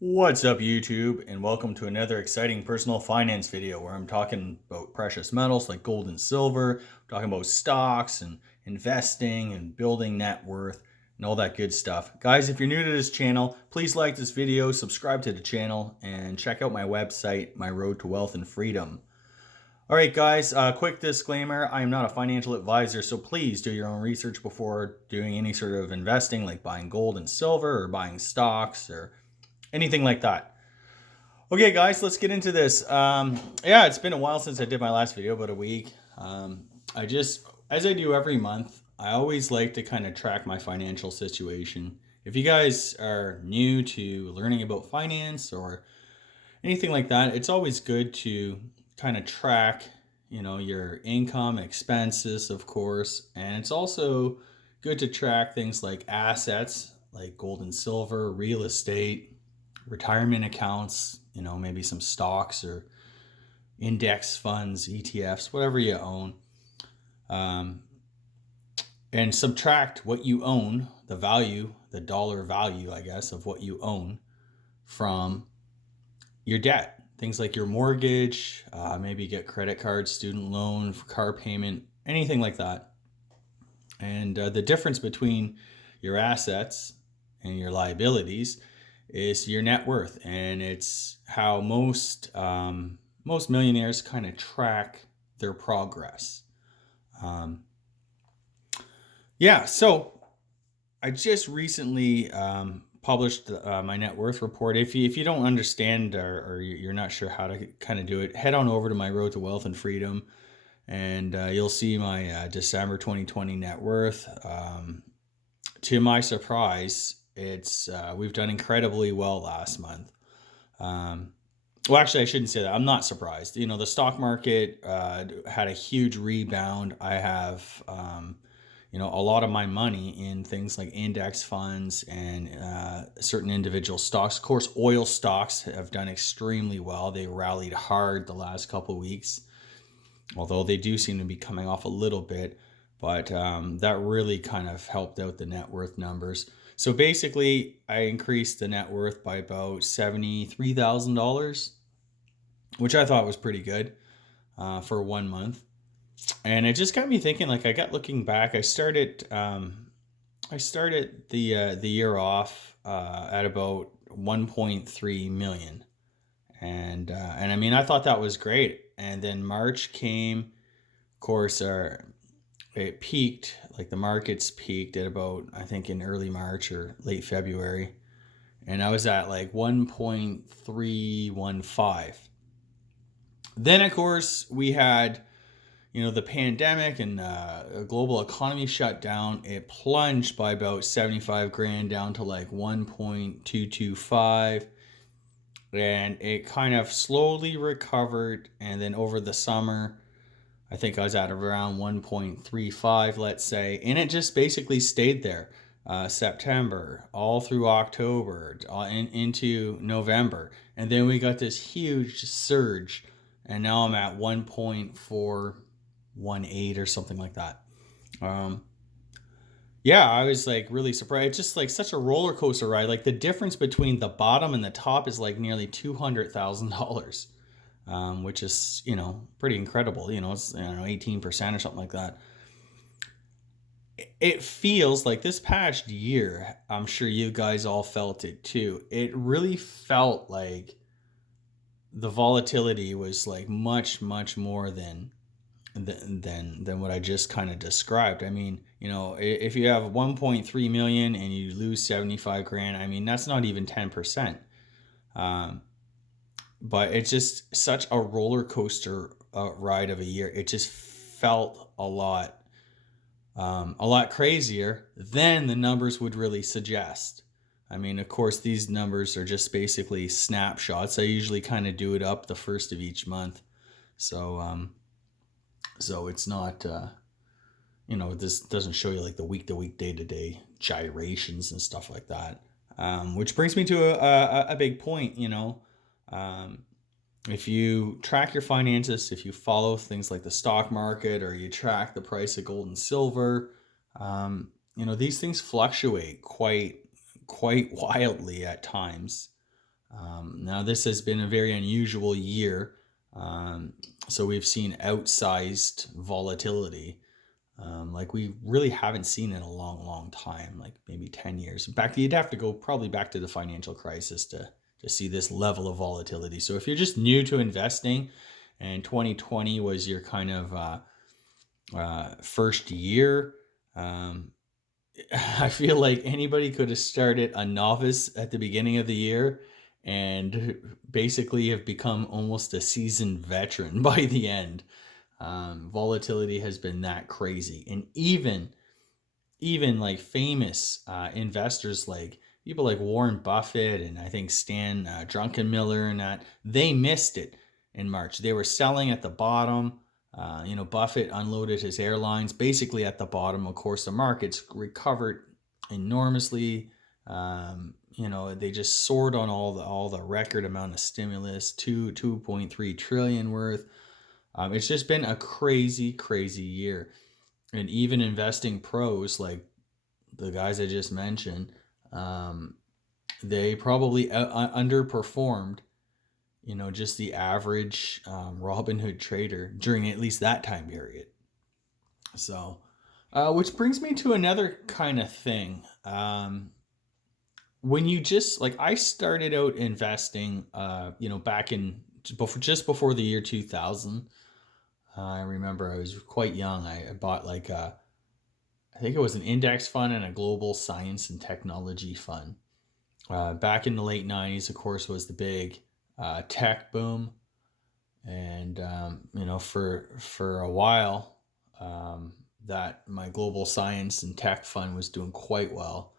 What's up, YouTube, and welcome to another exciting personal finance video where I'm talking about precious metals like gold and silver, talking about stocks and investing and building net worth and all that good stuff. Guys, if you're new to this channel, please like this video, subscribe to the channel, and check out my website, My Road to Wealth and Freedom. All right, guys, quick disclaimer. I am not a financial advisor, so please do your own research before doing any sort of investing like buying gold and silver or buying stocks or anything like that. Okay, guys, let's get into this. Yeah, it's been a while since I did my last video, about a week. As I do every month, I always like to kind of track my financial situation. If you guys are new to learning about finance or anything like that, it's always good to kind of track, your income, expenses, of course, and it's also good to track things like assets, like gold and silver, real estate, retirement accounts, maybe some stocks or index funds, ETFs, whatever you own, um, and subtract what you own, the value, the dollar value, I guess, of what you own from your debt. Things like your mortgage, maybe get credit cards, student loan, for car payment, anything like that. And the difference between your assets and your liabilities is your net worth, and it's how most millionaires kind of track their progress. Um, yeah, so I just recently published my net worth report. If you don't understand or you're not sure how to kind of do it, head on over to My Road to Wealth and Freedom, and you'll see my December 2020 net worth. To my surprise, it's we've done incredibly well last month. Um, well, actually, I shouldn't say that. I'm not surprised. The stock market had a huge rebound. I have, a lot of my money in things like index funds and certain individual stocks. Of course, oil stocks have done extremely well. They rallied hard the last couple of weeks, although they do seem to be coming off a little bit. But that really kind of helped out the net worth numbers. So basically, I increased the net worth by about $73,000, which I thought was pretty good for 1 month. And it just got me thinking. Like, I got looking back. I started the year off at about 1.3 million, and I mean, I thought that was great. And then March came, of course. It peaked, like the markets peaked at about, I think, in early March or late February, and I was at like 1.315. Then, of course, we had, the pandemic, and a global economy shut down. It plunged by about 75 grand down to like 1.225, and it kind of slowly recovered. And then over the summer, I think I was at around 1.35, let's say, and it just basically stayed there. September, all through October, into November, and then we got this huge surge, and now I'm at 1.418 or something like that. Um, yeah, I was like really surprised. It's just like such a roller coaster ride. Like, the difference between the bottom and the top is like nearly $200,000. Which is, pretty incredible. It's, 18% or something like that. It feels like this past year, I'm sure you guys all felt it too. It really felt like the volatility was like much, much more than what I just kind of described. I mean, if you have 1.3 million and you lose 75 grand, I mean, that's not even 10%. But it's just such a roller coaster ride of a year. It just felt a lot crazier than the numbers would really suggest. I mean, of course, these numbers are just basically snapshots. I usually kind of do it up the first of each month, so it's not, this doesn't show you like the week to week, day to day gyrations and stuff like that. Which brings me to a big point. Um, if you track your finances, if you follow things like the stock market, or you track the price of gold and silver, these things fluctuate quite wildly at times. Now, this has been a very unusual year. So we've seen outsized volatility, like we really haven't seen in a long, long time, like maybe 10 years. In fact, you'd have to go probably back to the financial crisis to see this level of volatility. So if you're just new to investing and 2020 was your kind of first year, I feel like anybody could have started a novice at the beginning of the year and basically have become almost a seasoned veteran by the end. Volatility has been that crazy, and even like famous investors, like people like Warren Buffett and I think Stan Druckenmiller, and that they missed it in March. They were selling at the bottom. Buffett unloaded his airlines basically at the bottom. Of course, the markets recovered enormously. They just soared on all the record amount of stimulus, 2.3 trillion worth. It's just been a crazy, crazy year. And even investing pros like the guys I just mentioned, they probably underperformed, just the average Robinhood trader during at least that time period. So, which brings me to another kind of thing. When you just like, I started out investing, back in just before the year 2000. I remember I was quite young. I bought like I think it was an index fund and a global science and technology fund. Back in the late 90s, of course, was the big tech boom. And, for a while, that my global science and tech fund was doing quite well.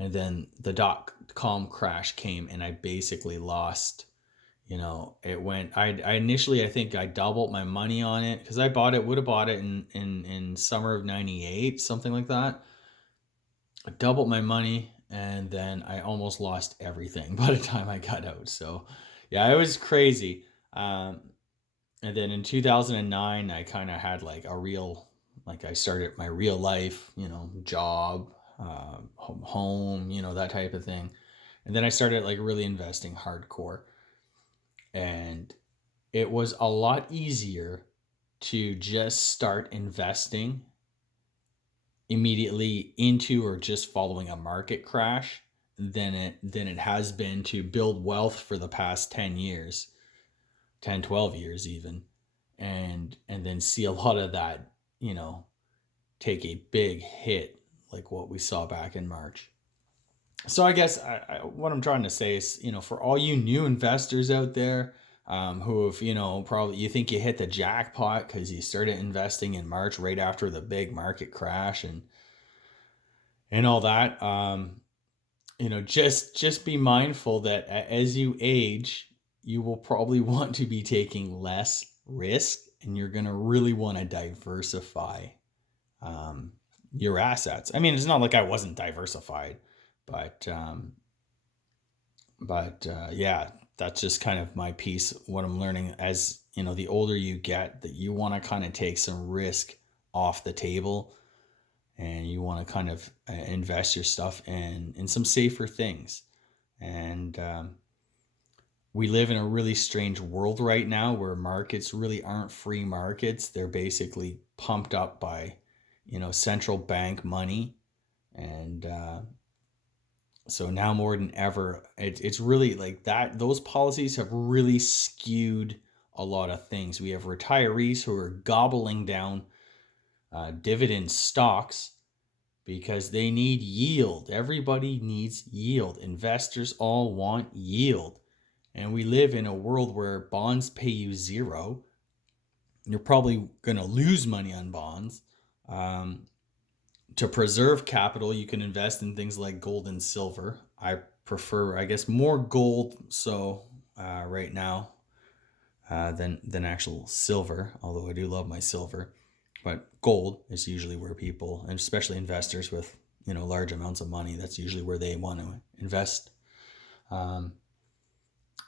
And then the dot-com crash came and I basically lost. It went, I initially, I think I doubled my money on it because would have bought it in summer of 98, something like that. I doubled my money and then I almost lost everything by the time I got out. So yeah, it was crazy. And then in 2009, I kind of had like I started my real life, job, home, that type of thing. And then I started like really investing hardcore. And it was a lot easier to just start investing immediately into or just following a market crash than it has been to build wealth for the past 10 years, 10, 12 years even, and then see a lot of that, take a big hit like what we saw back in March. So I guess what I'm trying to say is, for all you new investors out there, who have, probably you think you hit the jackpot because you started investing in March right after the big market crash and all that. Just be mindful that as you age, you will probably want to be taking less risk, and you're going to really want to diversify your assets. I mean, it's not like I wasn't diversified, but yeah, that's just kind of my piece. What I'm learning as the older you get, that you want to kind of take some risk off the table, and you want to kind of invest your stuff in some safer things. And we live in a really strange world right now where markets really aren't free markets. They're basically pumped up by central bank money. And so now more than ever, it's really like that. Those policies have really skewed a lot of things. We have retirees who are gobbling down dividend stocks because they need yield. Everybody needs yield. Investors all want yield. And we live in a world where bonds pay you zero. You're probably going to lose money on bonds. To preserve capital, you can invest in things like gold and silver. I prefer, I guess, more gold right now than actual silver, although I do love my silver. But gold is usually where people, and especially investors with large amounts of money, that's usually where they want to invest.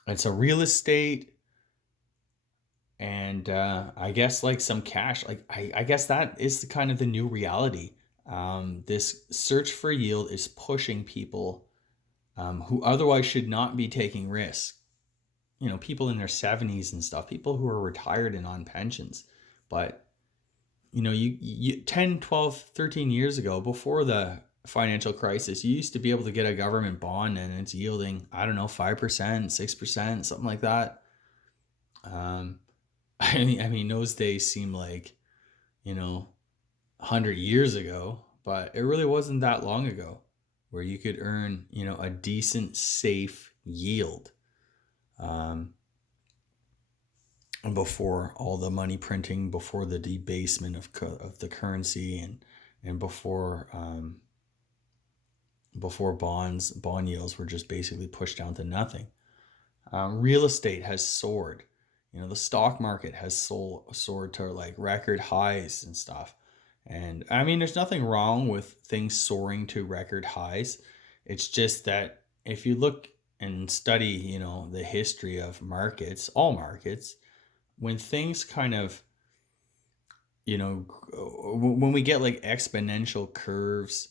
It's a real estate, and I guess like some cash. Like I guess that is kind of the new reality. This search for yield is pushing people who otherwise should not be taking risks. People in their 70s and stuff, people who are retired and on pensions. But, you 10, 12, 13 years ago, before the financial crisis, you used to be able to get a government bond and it's yielding, I don't know, 5%, 6%, something like that. I mean, those days seem like, 100 years ago, but it really wasn't that long ago where you could earn, a decent, safe yield. Before all the money printing, before the debasement of the currency, and before bond yields were just basically pushed down to nothing. Real estate has soared. The stock market has soared to like record highs and stuff. And I mean, there's nothing wrong with things soaring to record highs. It's just that if you look and study, the history of markets, all markets, when things kind of, when we get like exponential curves,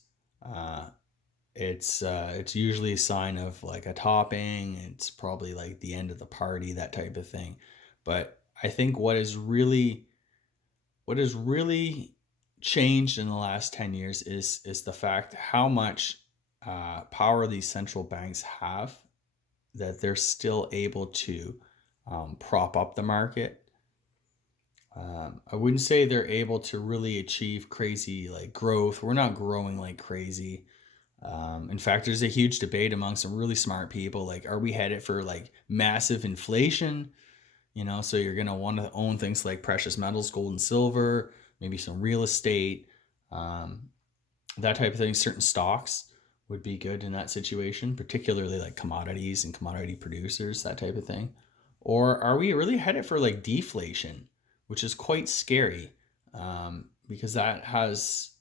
it's usually a sign of like a topping. It's probably like the end of the party, that type of thing. But I think what has really changed in the last 10 years is the fact how much power these central banks have, that they're still able to prop up the market. I wouldn't say they're able to really achieve crazy like growth. We're not growing like crazy. In fact, there's a huge debate among some really smart people. Like, are we headed for like massive inflation? So you're going to want to own things like precious metals, gold and silver, maybe some real estate, that type of thing. Certain stocks would be good in that situation, particularly like commodities and commodity producers, that type of thing. Or are we really headed for like deflation, which is quite scary, because that has,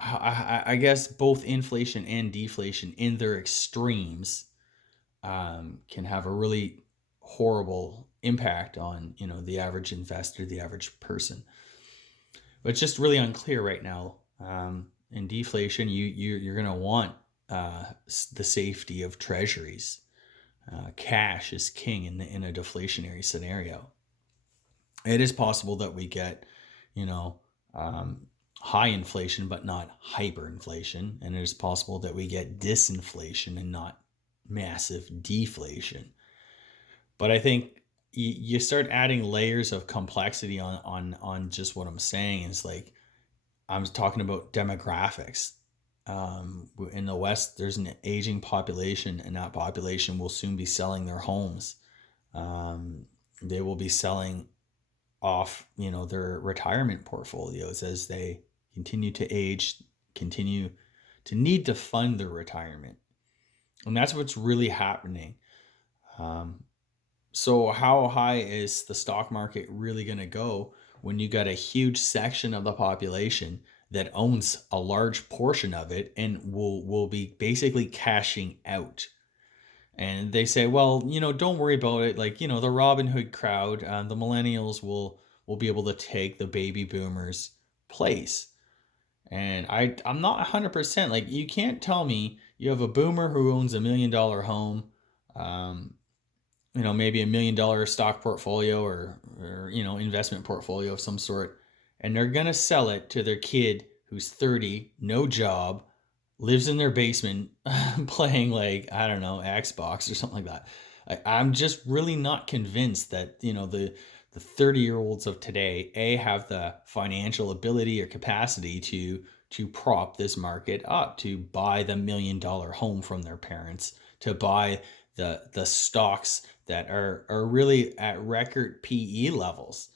I guess, both inflation and deflation in their extremes can have a really horrible impact on the average investor, the average person. But it's just really unclear right now. In deflation, you're going to want the safety of treasuries. Cash is king in a deflationary scenario. It is possible that we get, high inflation, but not hyperinflation. And it is possible that we get disinflation and not massive deflation. But I think you start adding layers of complexity on just what I'm saying. Is like, I'm talking about demographics. In the West, there's an aging population, and that population will soon be selling their homes. They will be selling off, their retirement portfolios as they continue to age, continue to need to fund their retirement. And that's what's really happening. So how high is the stock market really going to go when you got a huge section of the population that owns a large portion of it and will be basically cashing out? And they say, well, don't worry about it. Like, the Robinhood crowd, the millennials will be able to take the baby boomers' place. And I'm not 100%. Like, you can't tell me you have a boomer who owns $1 million home, maybe $1 million stock portfolio or investment portfolio of some sort, and they're going to sell it to their kid who's 30, no job, lives in their basement playing like, I don't know, Xbox or something like that. I'm just really not convinced that, the 30-year-olds of today, have the financial ability or capacity to prop this market up, to buy the $1 million home from their parents, to buy the stocks that are really at record PE levels.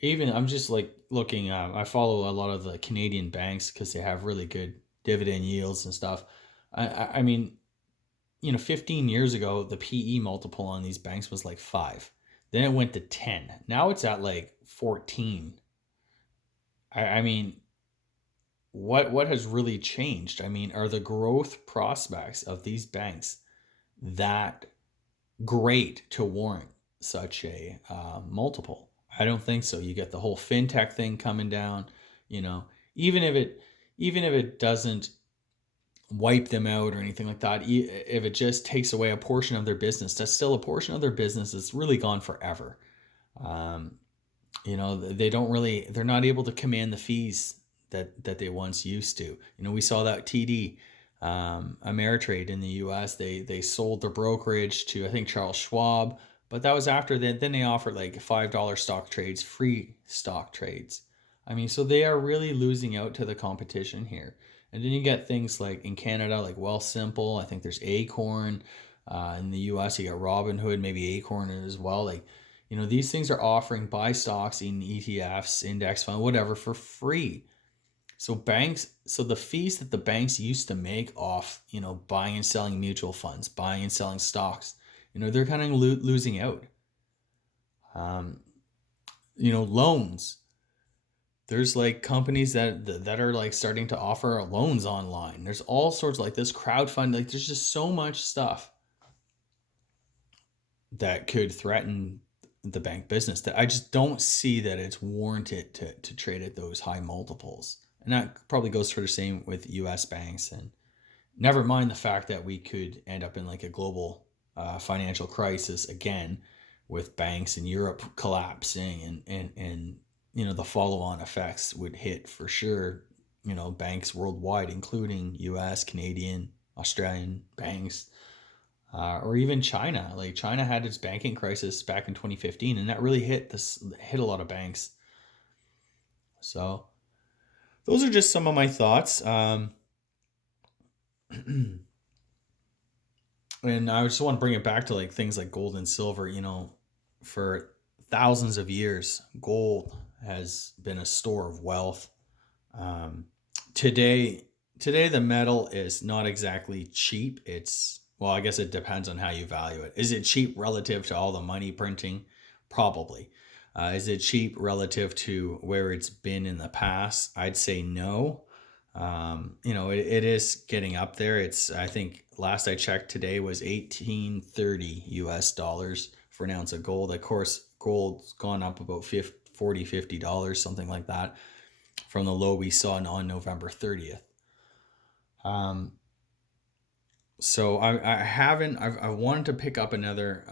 Even I'm just like looking, I follow a lot of the Canadian banks because they have really good dividend yields and stuff. I mean, 15 years ago, the PE multiple on these banks was like 5. Then it went to 10. Now it's at like 14. I mean, what has really changed? I mean, are the growth prospects of these banks that great to warrant such a multiple? I don't think so. You get the whole fintech thing coming down. Even if it doesn't wipe them out or anything like that. If it just takes away a portion of their business, that's still a portion of their business that's really gone forever. Um, they're not able to command the fees that they once used to. We saw that TD, Ameritrade in the US, they sold their brokerage to, I think, Charles Schwab, but that was after that. Then they offered like $5 stock trades, free stock trades. So they are really losing out to the competition here. And then you get things like in Canada, like Wealthsimple. I think there's Acorn. In the US, you got Robinhood, maybe Acorn as well. These things are offering buy stocks in ETFs, index fund, whatever, for free. So the fees that the banks used to make off, buying and selling mutual funds, buying and selling stocks, they're kind of losing out. Loans. There's like companies that are like starting to offer loans online. There's all sorts like this crowdfund. Like there's just so much stuff that could threaten the bank business that I just don't see that it's warranted to trade at those high multiples. And that probably goes for the same with US banks. And never mind the fact that we could end up in like a global financial crisis again, with banks in Europe collapsing, and the follow-on effects would hit for sure, banks worldwide, including US, Canadian, Australian banks, or even China. Like China had its banking crisis back in 2015, and that really hit a lot of banks. So those are just some of my thoughts. And I just want to bring it back to like things like gold and silver. For thousands of years, gold has been a store of wealth. Today, the metal is not exactly cheap. Well, I guess it depends on how you value it. Is it cheap relative to all the money printing? Probably. Is it cheap relative to where it's been in the past? I'd say no. It is getting up there. I think last I checked today was 1830 US dollars for an ounce of gold. Of course, gold's gone up about $50, something like that, from the low we saw on November 30th. So I wanted to pick up another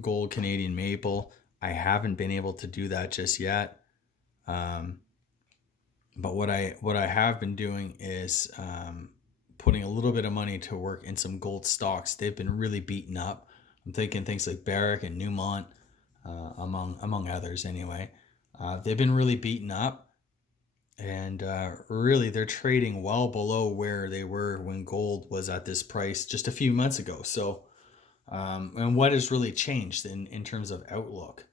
gold Canadian maple. I haven't been able to do that just yet. But what I have been doing is putting a little bit of money to work in some gold stocks. They've been really beaten up. I'm thinking things like Barrick and Newmont, among others anyway. They've been really beaten up, and really they're trading well below where they were when gold was at this price just a few months ago. So, and what has really changed in terms of outlook?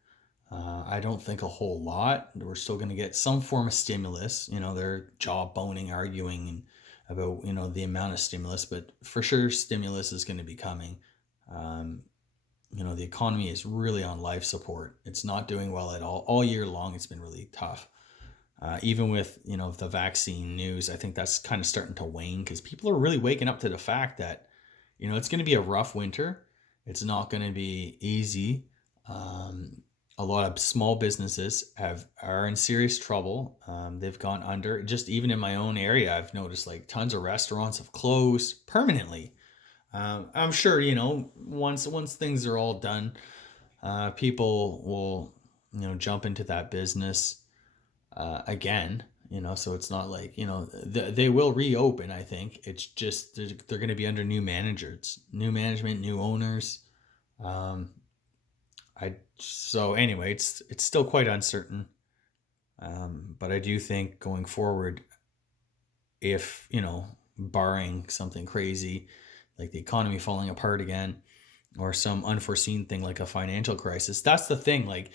I don't think a whole lot. We're still going to get some form of stimulus. They're jawboning, arguing about, the amount of stimulus, but for sure stimulus is going to be coming. The economy is really on life support. It's not doing well at all. All year long, it's been really tough. Even with, the vaccine news, I think that's kind of starting to wane because people are really waking up to the fact that, it's going to be a rough winter. It's not going to be easy. A lot of small businesses are in serious trouble. They've gone under. Just even in my own area, I've noticed like tons of restaurants have closed permanently. I'm sure, once things are all done, people will, jump into that business again. So it's not like, they will reopen. I think it's just they're going to be under new managers, new management, new owners. So anyway, it's still quite uncertain. But I do think going forward, if, barring something crazy like the economy falling apart again, or some unforeseen thing like a financial crisis, that's the thing. Like,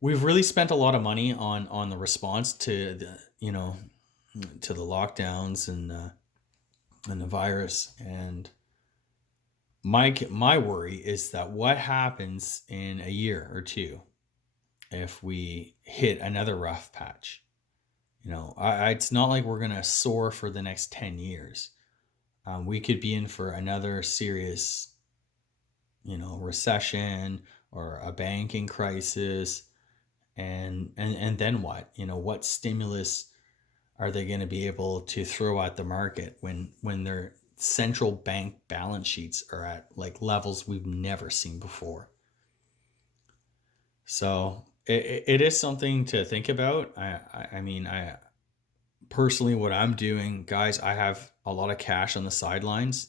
we've really spent a lot of money on the response to the lockdowns and the virus. And my worry is that what happens in a year or two if we hit another rough patch. It's not like we're gonna soar for the next 10 years. We could be in for another serious, recession or a banking crisis, and then what? What stimulus are they going to be able to throw at the market when their central bank balance sheets are at like levels we've never seen before? So it is something to think about. I mean, I personally, what I'm doing, guys, I have a lot of cash on the sidelines.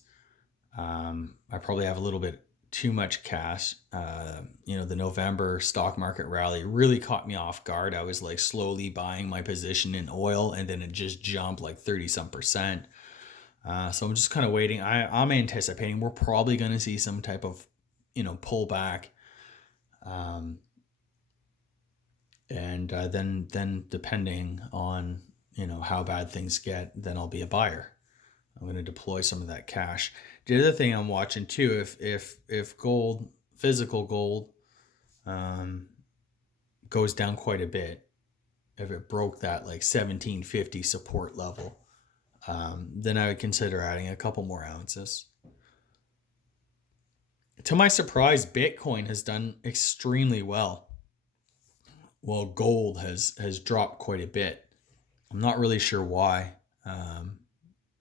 I probably have a little bit too much cash. The November stock market rally really caught me off guard. I was like slowly buying my position in oil, and then it just jumped like 30 some percent. So I'm just kind of waiting. I'm anticipating we're probably going to see some type of, pullback. And then depending on, how bad things get, then I'll be a buyer. I'm going to deploy some of that cash. The other thing I'm watching too, if gold, physical gold, goes down quite a bit, if it broke that like 1750 support level, then I would consider adding a couple more ounces. To my surprise, Bitcoin has done extremely well, while gold has dropped quite a bit. I'm not really sure why.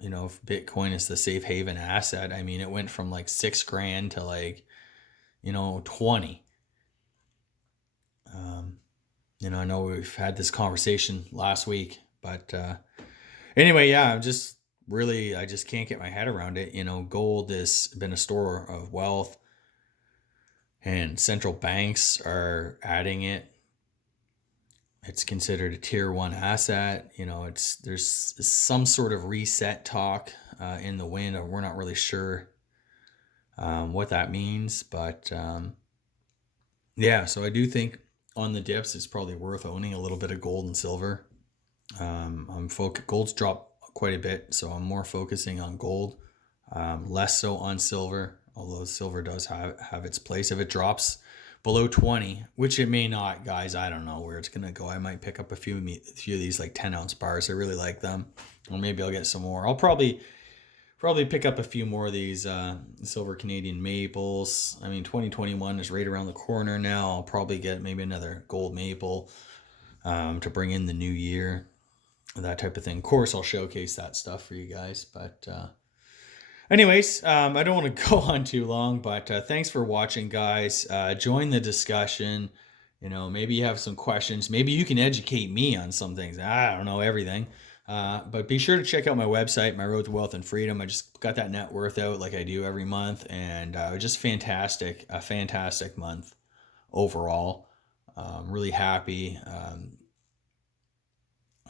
If Bitcoin is the safe haven asset, I mean, it went from like $6,000 to like, 20. I know we've had this conversation last week, but anyway, yeah, I just can't get my head around it. Gold has been a store of wealth, and central banks are adding it. It's considered a tier one asset. There's some sort of reset talk in the wind. We're not really sure what that means, but yeah. So I do think on the dips, it's probably worth owning a little bit of gold and silver. Gold's dropped quite a bit, so I'm more focusing on gold, less so on silver. Although silver does have its place. If it drops below 20, which it may not, guys, I don't know where it's gonna go. I might pick up a few of these like 10-ounce bars. I really like them, or maybe I'll get some more. I'll probably pick up a few more of these silver Canadian maples. I mean, 2021 is right around the corner now. I'll probably get maybe another gold maple to bring in the new year, that type of thing. Of course, I'll showcase that stuff for you guys, but anyways, I don't want to go on too long, but thanks for watching, guys. Join the discussion. Maybe you have some questions. Maybe you can educate me on some things. I don't know everything. But be sure to check out my website, My Road to Wealth and Freedom. I just got that net worth out like I do every month, and just fantastic, a fantastic month overall. Really happy.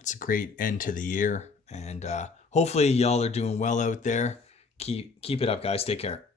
It's a great end to the year, and hopefully y'all are doing well out there. Keep it up, guys. Take care.